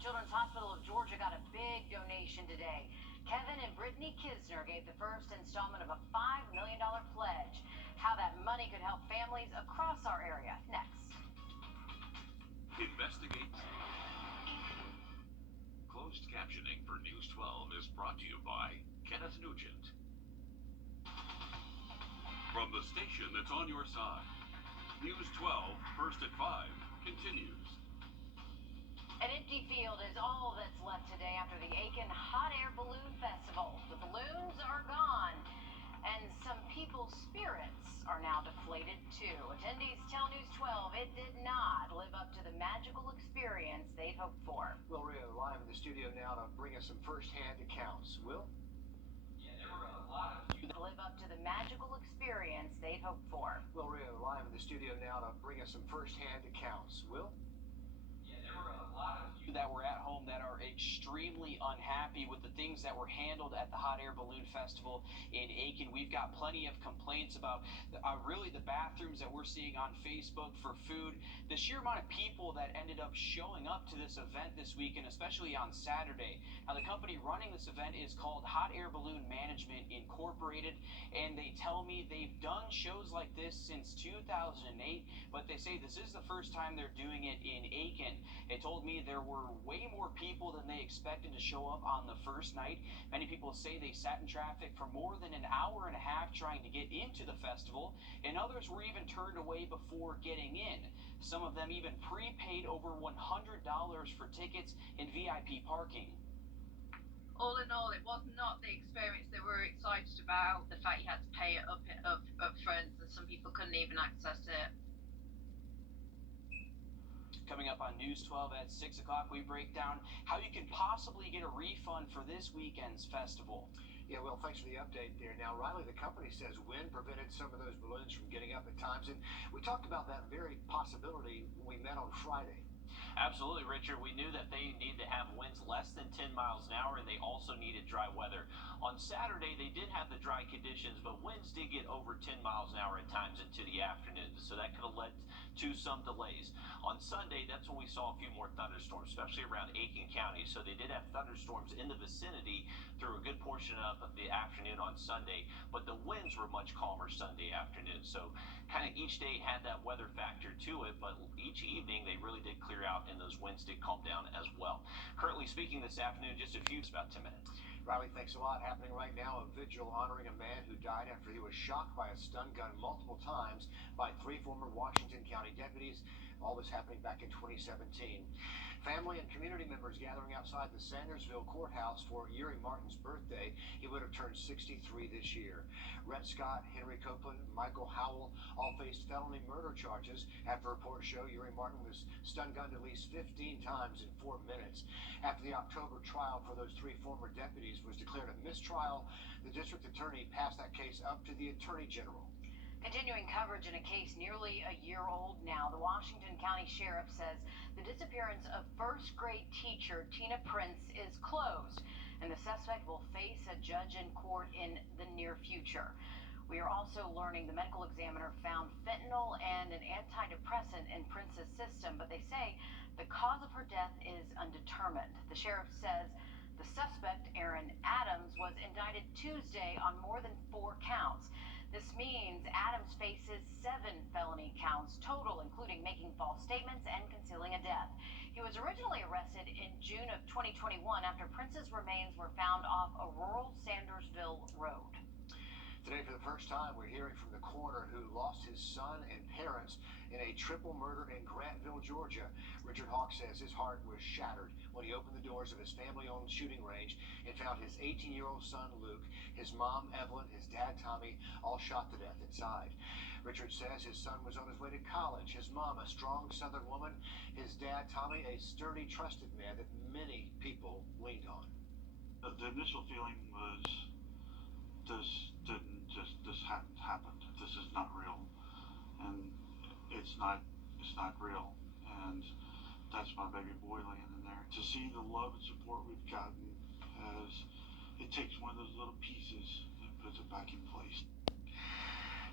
Children's Hospital of Georgia got a big donation today. Kevin and Brittany Kisner gave the first installment of a $5 million pledge. How that money could help families across our area. Next. Investigate. Closed captioning for News 12 is brought to you by Kenneth Nugent. From the station that's on your side, News 12, first at 5, continues. An empty field is all that's left today after the Aiken Hot Air Balloon Festival. The balloons are gone, and some people's spirits are now deflated too. Attendees tell News 12 it did not live up to the magical experience they'd hoped for. Will Rio live in the studio now to bring us some first-hand accounts. Will? Yeah, there were a lot of you that live up to the magical experience they'd hoped for. Will Rio live in the studio now to bring us some first-hand accounts. Will? That were at home that are extremely unhappy with the things that were handled at the Hot Air Balloon Festival in Aiken. We've got plenty of complaints about really the bathrooms that we're seeing on Facebook for food, the sheer amount of people that ended up showing up to this event this weekend, especially on Saturday. Now, the company running this event is called Hot Air Balloon Management Incorporated, and they tell me they've done shows like this since 2008, but they say this is the first time they're doing it in Aiken. They told me there were way more people than they expected to show up on the first night. Many people say they sat in traffic for more than an hour and a half trying to get into the festival, and others were even turned away before getting in. Some of them even prepaid over $100 for tickets and VIP parking. All in all, it was not the experience they were excited about. The fact you had to pay it up front, and some people couldn't even access it. Coming up on News 12 at 6 o'clock, we break down how you can possibly get a refund for this weekend's festival. Yeah, well, thanks for the update there. Now, Riley, the company says wind prevented some of those balloons from getting up at times, and we talked about that very possibility when we met on Friday. Absolutely, Richard. We knew that they need to have winds less than 10 miles an hour, and they also needed dry weather. On Saturday, they did have the dry conditions, but winds did get over 10 miles an hour at times into the afternoon, so that could have led to some delays. On Sunday, that's when we saw a few more thunderstorms, especially around Aiken County, so they did have thunderstorms in the vicinity through a good portion of the afternoon on Sunday, but the winds were much calmer Sunday afternoon, so kind of each day had that weather factor to it, but each evening they really did clear out and those winds did calm down as well. Currently speaking this afternoon, just a few, about 10 minutes. Riley, thanks a lot. Happening right now, a vigil honoring a man who died after he was shot by a stun gun multiple times by 3 former Washington County deputies. All this happening back in 2017. Family and community members gathering outside the Sandersville courthouse for Uri Martin's birthday. He would have turned 63 this year. Rhett Scott, Henry Copeland, Michael Howell all faced felony murder charges after reports show Uri Martin was stun gunned at least 15 times in 4 minutes. After the October trial for those 3 former deputies was declared a mistrial, the district attorney passed that case up to the attorney general. Continuing coverage in a case nearly a year old now, the Washington County Sheriff says the disappearance of first-grade teacher Tina Prince is closed, and the suspect will face a judge in court in the near future. We are also learning the medical examiner found fentanyl and an antidepressant in Prince's system, but they say the cause of her death is undetermined. The sheriff says the suspect, Aaron Adams, was indicted Tuesday on more than 4 counts. This means Adams faces 7 felony counts total, including making false statements and concealing a death. He was originally arrested in June of 2021 after Prince's remains were found off a rural Sandersville road. Today, for the first time, we're hearing from the coroner who lost his son and parents in a triple murder in Grantville, Georgia. Richard Hawk says his heart was shattered when he opened the doors of his family-owned shooting range and found his 18-year-old son, Luke, his mom, Evelyn, his dad, Tommy, all shot to death inside. Richard says his son was on his way to college, his mom, a strong Southern woman, his dad, Tommy, a sturdy, trusted man that many people leaned on. The initial feeling was this hadn't happened. This is not real, and it's not real, and that's my baby boy laying in there. To see the love and support we've gotten, it takes one of those little pieces and puts it back in place.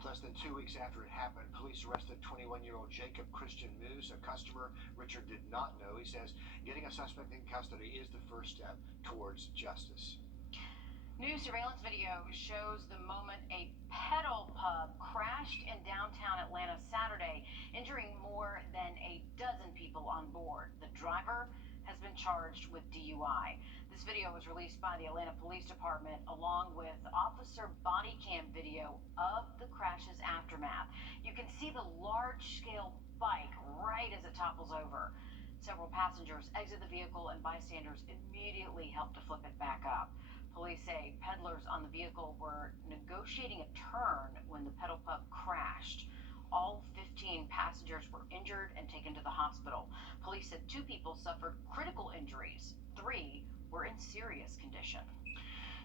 Less than 2 weeks after it happened, police arrested 21-year-old Jacob Christian Moose, a customer Richard did not know. He says getting a suspect in custody is the first step towards justice. New surveillance video shows the moment a pedal pub crashed in downtown Atlanta Saturday, injuring more than a dozen people on board. The driver has been charged with DUI. This video was released by the Atlanta Police Department along with officer body cam video of the crash's aftermath. You can see the large-scale bike right as it topples over. Several passengers exit the vehicle and bystanders immediately help to flip it back up. Police say peddlers on the vehicle were negotiating a turn when the pedal pub crashed. All 15 passengers were injured and taken to the hospital. Police said 2 people suffered critical injuries. 3 were in serious condition.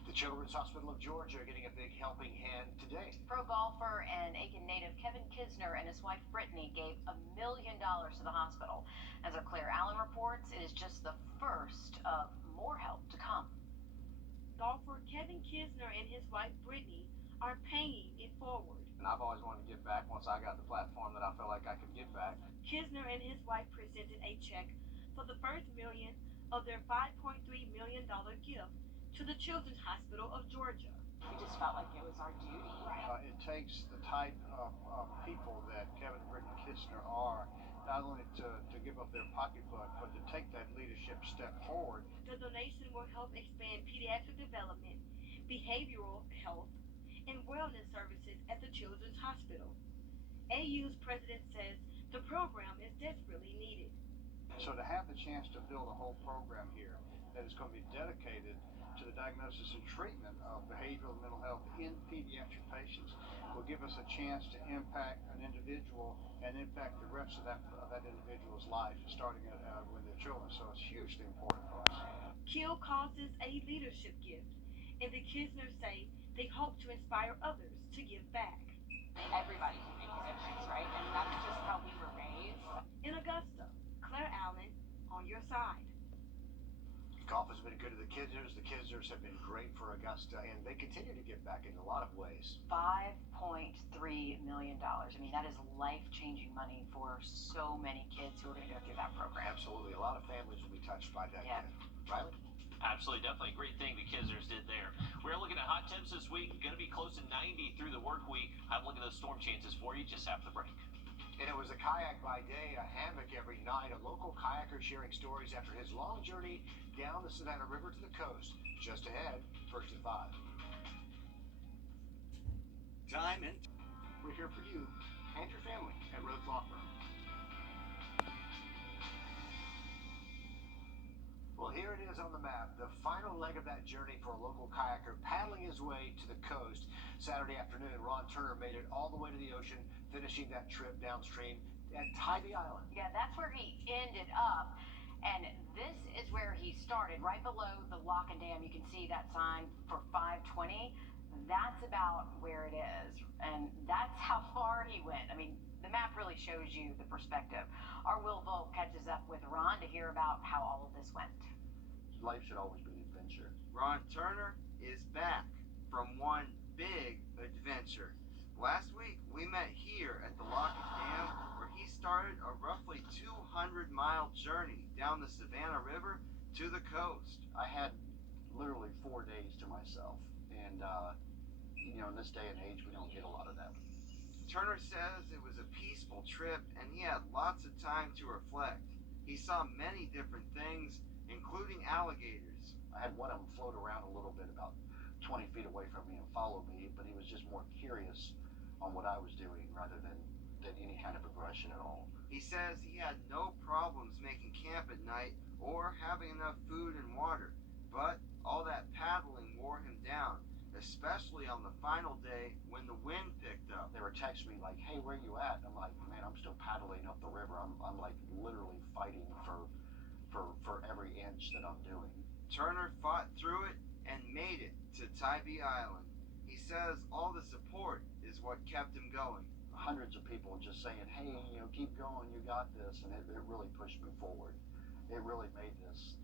The Children's Hospital of Georgia getting a big helping hand today. Pro golfer and Aiken native Kevin Kisner and his wife Brittany gave $1 million to the hospital. As our Claire Allen reports, it is just the first of more help to come. Golfer Kevin Kisner and his wife Brittany are paying it forward. And I've always wanted to give back once I got the platform that I felt like I could give back. Kisner and his wife presented a check for the first million of their $5.3 million gift to the Children's Hospital of Georgia. We just felt like it was our duty. It takes the type of people that Kevin and Brittany Kisner are, not only to give up their pocketbook, but to take that leadership step forward. The donation will help expand pediatric development, behavioral health, and wellness services at the Children's Hospital. AU's president says the program is desperately needed. So to have the chance to build a whole program here that is going to be dedicated to the diagnosis and treatment of behavioral and mental health in pediatric patients will give us a chance to impact an individual and impact the rest of that individual's life, starting with their children. So it's hugely important for us. KILL causes a leadership gift, and the Kisners say they hope to inspire others to give back. Everybody can make a difference, right? And that's just how we were raised. In Augusta, Claire Allen on your side. Golf has been good to the Kisners. The Kisners have been great for Augusta, and they continue to give back in a lot of ways. $5.3 million. I mean, that is life-changing money for so many kids who are going to go through that program. Absolutely. A lot of families will be touched by that gift. Riley? Absolutely, definitely a great thing the Kisners did there. We're looking at hot temps this week. Going to be close to 90 through the work week. Have a look at those storm chances for you just after the break. And it was a kayak by day, a hammock every night. A local kayaker sharing stories after his long journey down the Savannah River to the coast. Just ahead, first at 5. Diamond. We're here for you and your family at Wrdw Law Firm. Well, here it is on the map, the final leg of that journey for a local kayaker paddling his way to the coast. Saturday afternoon, Ron Turner made it all the way to the ocean, finishing that trip downstream at Tybee Island. Yeah, that's where he ended up. And this is where he started, right below the lock and dam. You can see that sign for 520. That's about where it is. And that's how far he went. I mean, the map really shows you the perspective. Our Will Volk catches up with Ron to hear about how all of this went. Life should always be an adventure. Ron Turner is back from one big adventure. Last week, we met here at the Lockett Dam, where he started a roughly 200-mile journey down the Savannah River to the coast. I had literally 4 days to myself, and in this day and age, we don't get a lot of that. Turner says it was a peaceful trip, and he had lots of time to reflect. He saw many different things, including alligators. I had one of them float around a little bit about 20 feet away from me and follow me, but he was just more curious on what I was doing rather than any kind of aggression at all. He says he had no problems making camp at night or having enough food and water, but all that paddling wore him down, especially on the final day when the wind picked up. They were texting me like, "Hey, where you at?" And I'm like, "Man, I'm still paddling up the river. I'm like literally fighting for every inch that I'm doing." Turner fought through it and made it to Tybee Island. He says all the support is what kept him going. Hundreds of people just saying, "Hey, keep going, you got this," and it really pushed me forward. It really made this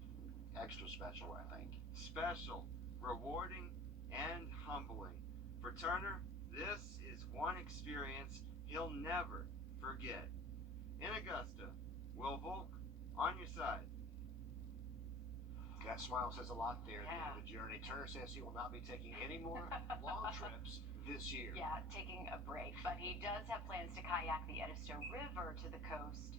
extra special, I think. Special, rewarding, and humbling. For Turner, This is one experience he'll never forget. In Augusta, Will Volk, on your side. That smile says a lot there at the end Yeah. of the journey. Turner says he will not be taking any more long trips this year. Yeah, taking a break, but he does have plans to kayak the Edisto River to the coast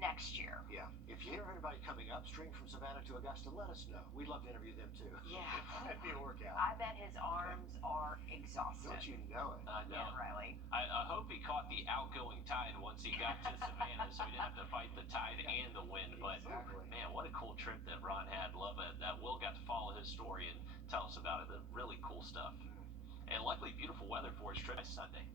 next year. Yeah. If you hear of anybody coming upstream from Savannah to Augusta, let us know. We'd love to interview them too. Yeah. That'd be a workout. I bet his arms are exhausted. Don't you know it? I know. Yeah, Riley. I hope he caught the outgoing tide once he got to Savannah, so he didn't have to fight the tide and the wind. But Exactly. man, what a cool trip that Ron had. Love it. That Will got to follow his story and tell us about it. The really cool stuff. And luckily, beautiful weather for his trip by Sunday.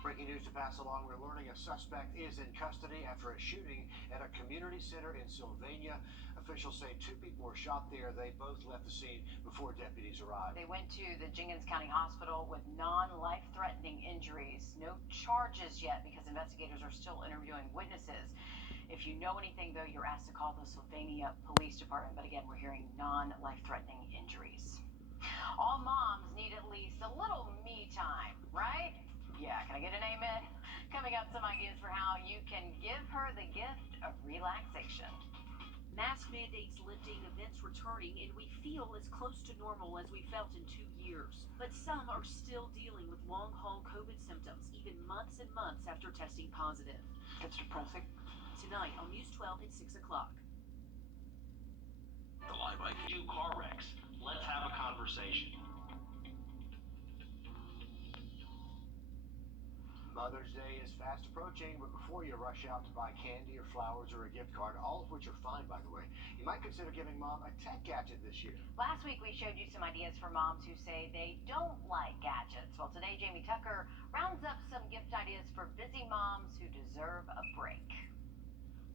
Breaking news to pass along. We're learning a suspect is in custody after a shooting at a community center in Sylvania. Officials say 2 people were shot there. They both left the scene before deputies arrived. They went to the Jenkins County Hospital with non-life-threatening injuries. No charges yet because investigators are still interviewing witnesses. If you know anything, though, you're asked to call the Sylvania Police Department. But again, we're hearing non-life-threatening injuries. All moms need at least a little me time, right? Yeah, can I get an amen? Coming up, some ideas for how you can give her the gift of relaxation. Mask mandates lifting, events returning, and we feel as close to normal as we felt in 2 years. But some are still dealing with long-haul COVID symptoms, even months and months after testing positive. It's depressing. Tonight on News 12 at 6 o'clock. The live IQ car wrecks. Let's have a conversation. Mother's Day is fast approaching, but before you rush out to buy candy or flowers or a gift card, all of which are fine, by the way, you might consider giving mom a tech gadget this year. Last week, we showed you some ideas for moms who say they don't like gadgets. Well, today, Jamie Tucker rounds up some gift ideas for busy moms who deserve a break.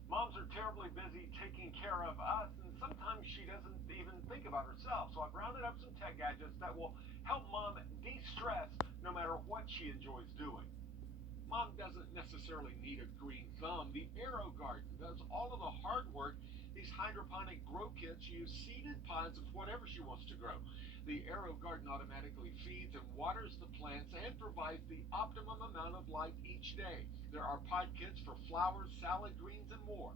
Moms are terribly busy taking care of us, and sometimes she doesn't even think about herself. So I've rounded up some tech gadgets that will help mom de-stress no matter what she enjoys doing. Mom doesn't necessarily need a green thumb. The Aero Garden does all of the hard work. These hydroponic grow kits use seeded pods of whatever she wants to grow. The Aero Garden automatically feeds and waters the plants and provides the optimum amount of light each day. There are pod kits for flowers, salad greens, and more.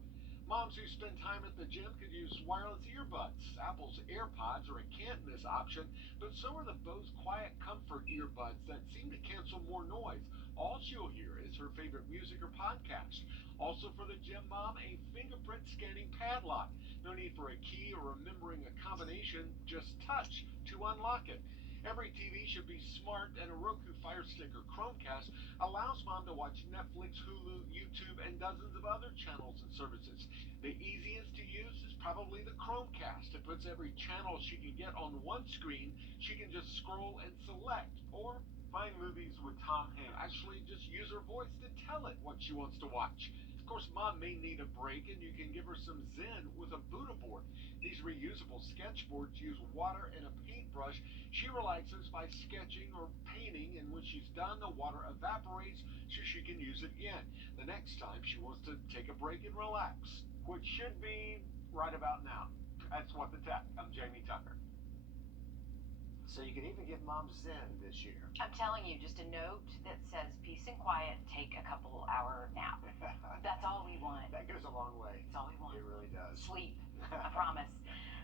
Moms who spend time at the gym could use wireless earbuds. Apple's AirPods are a can't-miss option, but so are the Bose Quiet Comfort earbuds that seem to cancel more noise. All she'll hear is her favorite music or podcast. Also for the gym mom, a fingerprint scanning padlock. No need for a key or remembering a combination, just touch to unlock it. Every TV should be smart, and a Roku Fire Stick or Chromecast allows mom to watch Netflix, Hulu, YouTube, and dozens of other channels and services. The easiest to use is probably the Chromecast. It puts every channel she can get on one screen. She can just scroll and select, or find movies with Tom Hanks. Actually, just use her voice to tell it what she wants to watch. Of course, mom may need a break, and you can give her some zen with a Buddha board. These reusable sketchboards use water and a paintbrush. She relaxes by sketching or painting, and when she's done, the water evaporates so she can use it again the next time she wants to take a break and relax, which should be right about now. That's What the Tech. I'm Jamie Tucker. So you can even give mom zen this year. I'm telling you, just a note that says peace and quiet, take a couple hour nap. That's all we want. That goes a long way. That's all we want. It really does. Sleep, I promise.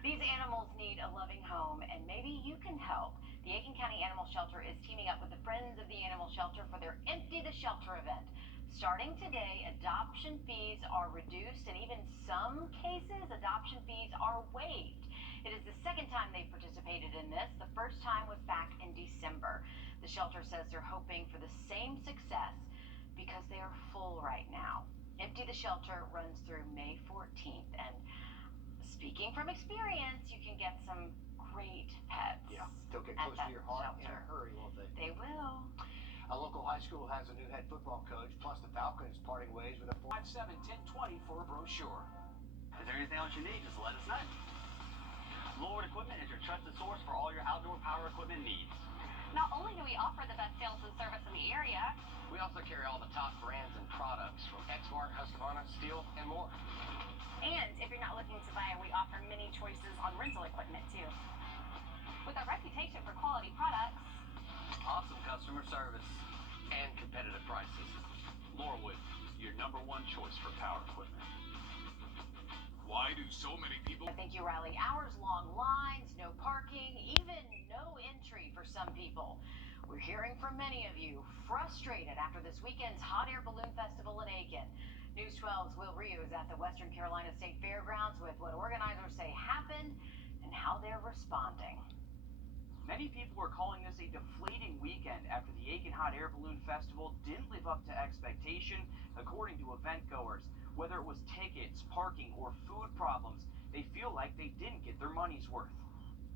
These animals need a loving home, and maybe you can help. The Aiken County Animal Shelter is teaming up with the Friends of the Animal Shelter for their Empty the Shelter event. Starting today, adoption fees are reduced, and even some cases, adoption fees are waived. It is the second time they've participated in this. The first time was back in December. The shelter says they're hoping for the same success because they are full right now. Empty the Shelter runs through May 14th, and speaking from experience, you can get some great pets. Yeah, they'll get at close that to your heart in shelter. a hurry, won't they? They will. A local high school has a new head football coach, plus the Falcons parting ways with a 57-1020 for a brochure. Is there anything else you need? Just let us know. Lord Equipment is your trusted source for all your outdoor power equipment needs. Not only do we offer the best sales and service in the area, We also carry all the top brands and products from Exmark, Husqvarna, Steel, and more. and if you're not looking to buy, we offer many choices on rental equipment too. With a reputation for quality products, Awesome customer service. And competitive prices. Lorwood, your #1 choice for power equipment. Why do so many people? Thank you, Riley. Hours-long lines, no parking, even no entry for some people. We're hearing from many of you frustrated after this weekend's Hot Air Balloon Festival in Aiken. News 12's Wrdw is at the Western Carolina State Fairgrounds with what organizers say happened and how they're responding. Many people are calling this a deflating weekend after the Aiken Hot Air Balloon Festival didn't live up to expectation, according to event goers. Whether it was tickets, parking, or food problems, they feel like they didn't get their money's worth.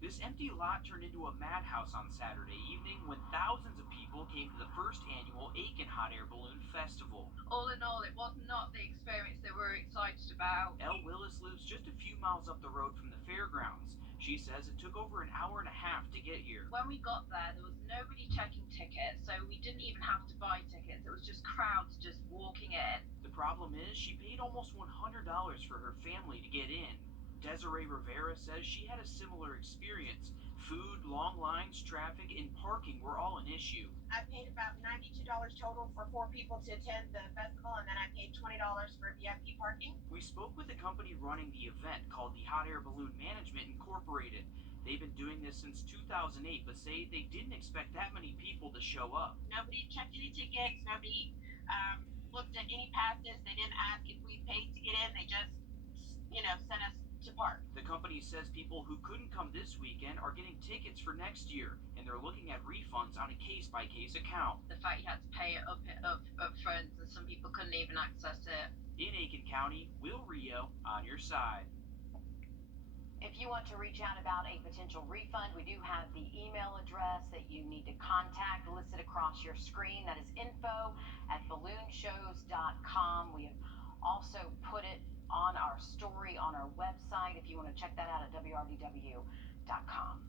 This empty lot turned into a madhouse on Saturday evening when thousands of people came to the first annual Aiken Hot Air Balloon Festival. All in all, it was not the experience they were excited about. Elle Willis lives just a few miles up the road from the fairgrounds. She says it took over an hour and a half to get here. When we got there was nobody checking tickets, so we didn't even have to buy tickets. It was just crowds just walking in. The problem is she paid almost $100 for her family to get in. Desiree Rivera says she had a similar experience. Food, long lines, traffic, and parking were all an issue. I paid about $92 total for 4 people to attend the festival, and then I paid $20 for VIP parking. We spoke with the company running the event called the Hot Air Balloon Management Incorporated. They've been doing this since 2008, but say they didn't expect that many people to show up. Nobody checked any tickets. Nobody looked at any passes. They didn't ask if we paid to get in. They just, sent us to park. The company says people who couldn't come this weekend are getting tickets for next year, and they're looking at refunds on a case-by-case account. The fact you had to pay it up front, and some people couldn't even access it. In Aiken County, Will Rio on your side. If you want to reach out about a potential refund, we do have the email address that you need to contact listed across your screen. That is info@balloonshows.com. We have also put it on our story on our website if you want to check that out at wrdw.com.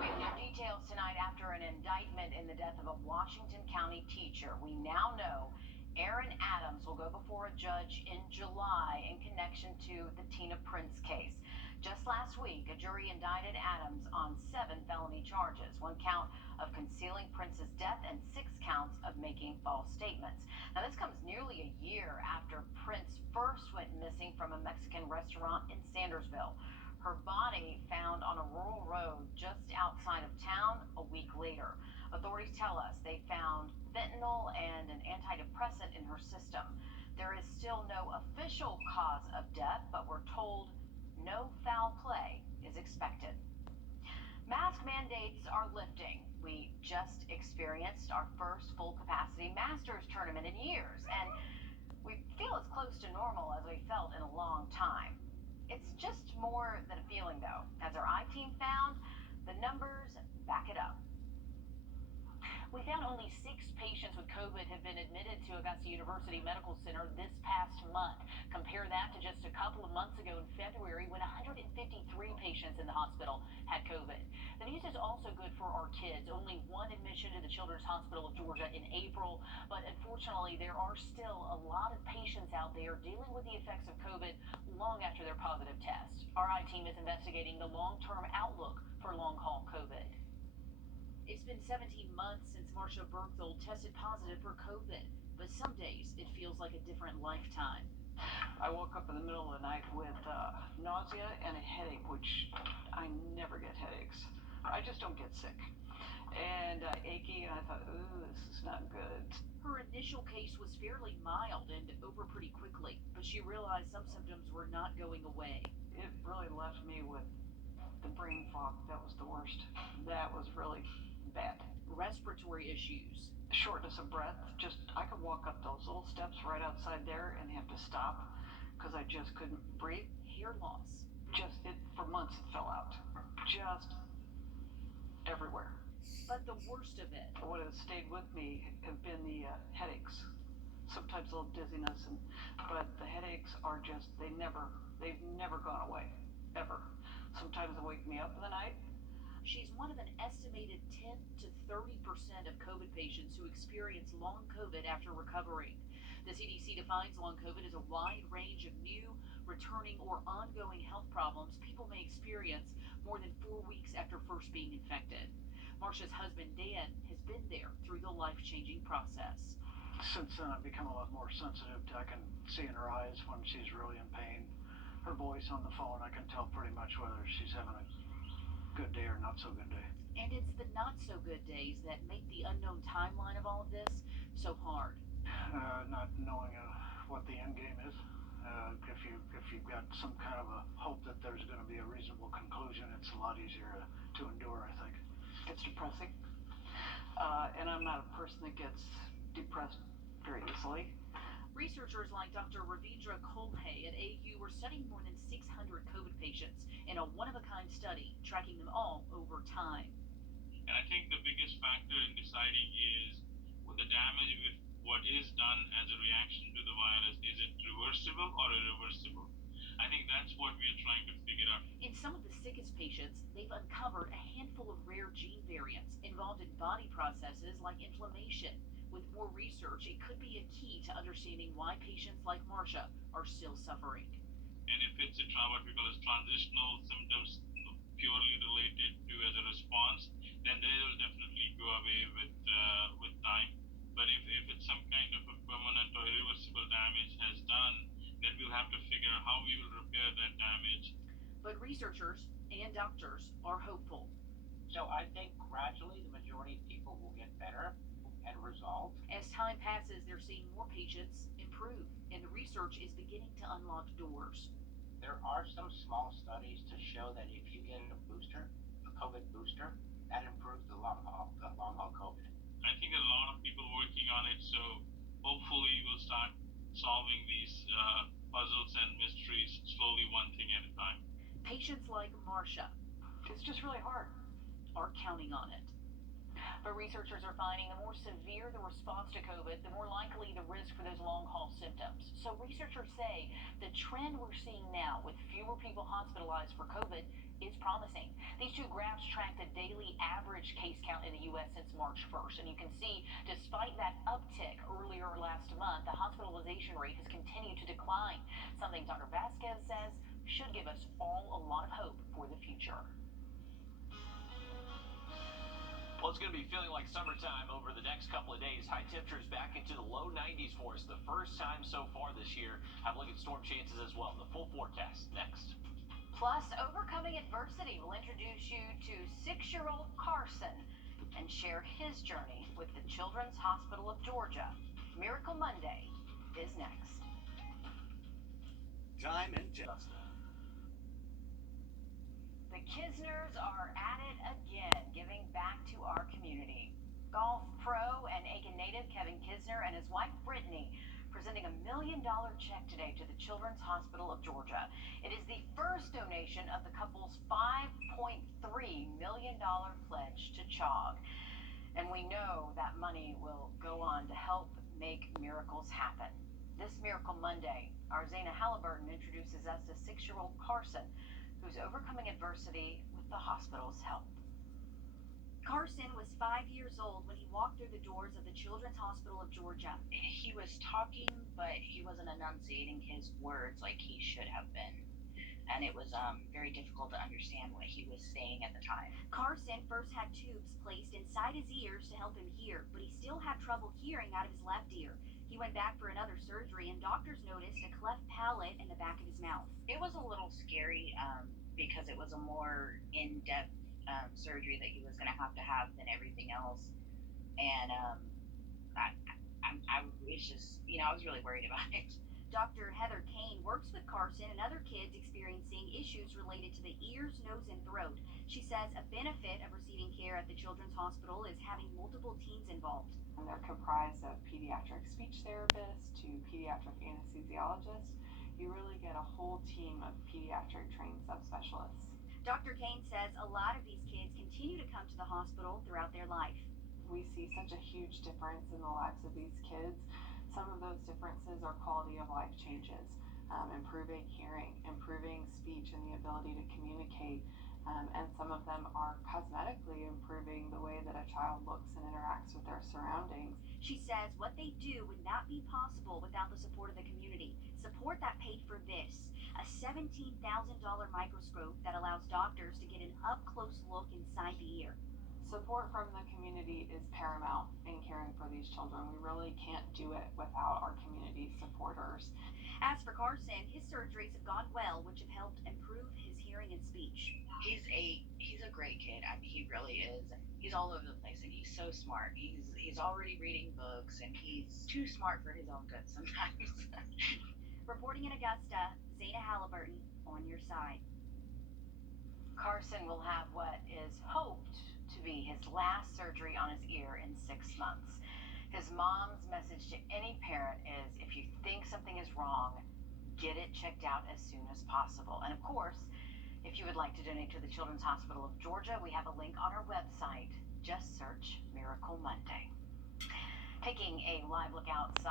We have new details tonight after an indictment in the death of a Washington County teacher. We now know Aaron Adams will go before a judge in July in connection to the Tina Prince case. Just last week, a jury indicted Adams on 7 felony charges, 1 count of concealing Prince's death and 6 counts of making false statements. Now, this comes nearly a year after Prince first went missing from a Mexican restaurant in Sandersville. Her body found on a rural road just outside of town a week later. Authorities tell us they found fentanyl and an antidepressant in her system. There is still no official cause of death, but we're told no foul play is expected. Mask mandates are lifting. We just experienced our first full capacity Masters tournament in years, and we feel as close to normal as we felt in a long time. It's just more than a feeling, though. As our I-team found, the numbers back it up. We found only 6 patients with COVID have been admitted to Augusta University Medical Center this past month. Compare that to just a couple of months ago in February when 153 patients in the hospital had COVID. The news is also good for our kids. Only 1 admission to the Children's Hospital of Georgia in April, but unfortunately there are still a lot of patients out there dealing with the effects of COVID long after their positive test. Our I-team is investigating the long-term outlook for long-haul COVID. It's been 17 months since Marsha Bergthold tested positive for COVID, but some days it feels like a different lifetime. I woke up in the middle of the night with nausea and a headache, which I never get headaches. I just don't get sick. And achy, and I thought, ooh, this is not good. Her initial case was fairly mild and over pretty quickly, but she realized some symptoms were not going away. It really left me with the brain fog. That was the worst. That was really bad. Respiratory issues. Shortness of breath. Just, I could walk up those little steps right outside there and have to stop because I just couldn't breathe. Hair loss. Just, for months it fell out. Just everywhere. But the worst of it. What has stayed with me have been the headaches. Sometimes a little dizziness, but the headaches are just, they've never gone away, ever. Sometimes they wake me up in the night. She's one of an estimated 10 to 30% of COVID patients who experience long COVID after recovering. The CDC defines long COVID as a wide range of new, returning, or ongoing health problems people may experience more than 4 weeks after first being infected. Marsha's husband, Dan, has been there through the life-changing process. Since then, I've become a lot more sensitive. I can see in her eyes when she's really in pain. Her voice on the phone, I can tell pretty much whether she's having a good day or not so good day. And it's the not so good days that make the unknown timeline of all of this so hard. Not knowing what the end game is. If you've got some kind of a hope that there's going to be a reasonable conclusion, it's a lot easier to endure, I think. It's depressing. And I'm not a person that gets depressed very easily. Researchers like Dr. Wrdw at AU were studying more than 600 COVID patients in a one-of-a-kind study, tracking them all over time. And I think the biggest factor in deciding is what the damage with what is done as a reaction to the virus, is it reversible or irreversible? I think that's what we are trying to figure out. In some of the sickest patients, they've uncovered a handful of rare gene variants involved in body processes like inflammation. With more research, it could be a key to understanding why patients like Marsha are still suffering. And if it's what we call as transitional symptoms purely related to as a response, then they will definitely go away with time. But if it's some kind of a permanent or irreversible damage has done, then we'll have to figure out how we will repair that damage. But researchers and doctors are hopeful. So I think gradually the majority of people will get better and resolve. As time passes, they're seeing more patients improve, and the research is beginning to unlock doors. There are some small studies to show that if you get a booster, a COVID booster, that improves the long haul COVID. I think a lot of people working on it, so hopefully we'll start solving these puzzles and mysteries slowly, one thing at a time. Patients like Marsha, it's just really hard, are counting on it. But researchers are finding the more severe the response to COVID, the more likely the risk for those long-haul symptoms. So researchers say the trend we're seeing now with fewer people hospitalized for COVID is promising. These two graphs track the daily average case count in the U.S. since March 1st. And you can see, despite that uptick earlier last month, the hospitalization rate has continued to decline, something Dr. Vasquez says should give us all a lot of hope for the future. Well, it's going to be feeling like summertime over the next couple of days. High temperatures back into the low 90s for us the first time so far this year. Have a look at storm chances as well. The full forecast next. Plus, overcoming adversity will introduce you to 6-year-old Carson and share his journey with the Children's Hospital of Georgia. Miracle Monday is next. Time and justice. The Kisners are at it again, giving back to our community. Golf pro and Aiken native Kevin Kisner and his wife Brittany presenting $1 million check today to the Children's Hospital of Georgia. It is the first donation of the couple's $5.3 million pledge to CHOG. And we know that money will go on to help make miracles happen. This Miracle Monday, our Zana Halliburton introduces us to 6-year-old Carson, who's overcoming adversity with the hospital's help. Carson was 5 years old when he walked through the doors of the Children's Hospital of Georgia. He was talking, but he wasn't enunciating his words like he should have been. And it was very difficult to understand what he was saying at the time. Carson first had tubes placed inside his ears to help him hear, but he still had trouble hearing out of his left ear. He went back for another surgery, and doctors noticed a cleft palate in the back of his mouth. It was a little scary because it was a more in-depth surgery that he was going to have than everything else. And I was just, I was really worried about it. Dr. Heather Kane works with Carson and other kids experiencing issues related to the ears, nose, and throat. She says a benefit of receiving care at the Children's Hospital is having multiple teens involved. And they're comprised of pediatric speech therapists to pediatric anesthesiologists. You really get a whole team of pediatric trained subspecialists. Dr. Kane says a lot of these kids continue to come to the hospital throughout their life. We see such a huge difference in the lives of these kids. Some of those differences are quality of life changes, improving hearing, improving speech and the ability to communicate, and some of them are cosmetically improving the way that a child looks and interacts with their surroundings. She says what they do would not be possible without the support of the community. Support that paid for this, a $17,000 microscope that allows doctors to get an up-close look inside the ear. Support from the community is paramount in caring for these children. We really can't do it without our community supporters. As for Carson, his surgeries have gone well, which have helped improve his hearing and speech. He's a great kid. I mean, he really is. He's all over the place, and he's so smart. He's already reading books, and he's too smart for his own good sometimes. Reporting in Augusta, Zeta Halliburton on your side. Carson will have what is hoped to be his last surgery on his ear in 6 months. His mom's message to any parent is, if you think something is wrong, get it checked out as soon as possible. And of course, if you would like to donate to the Children's Hospital of Georgia, we have a link on our website. Just search Miracle Monday. Taking a live look outside.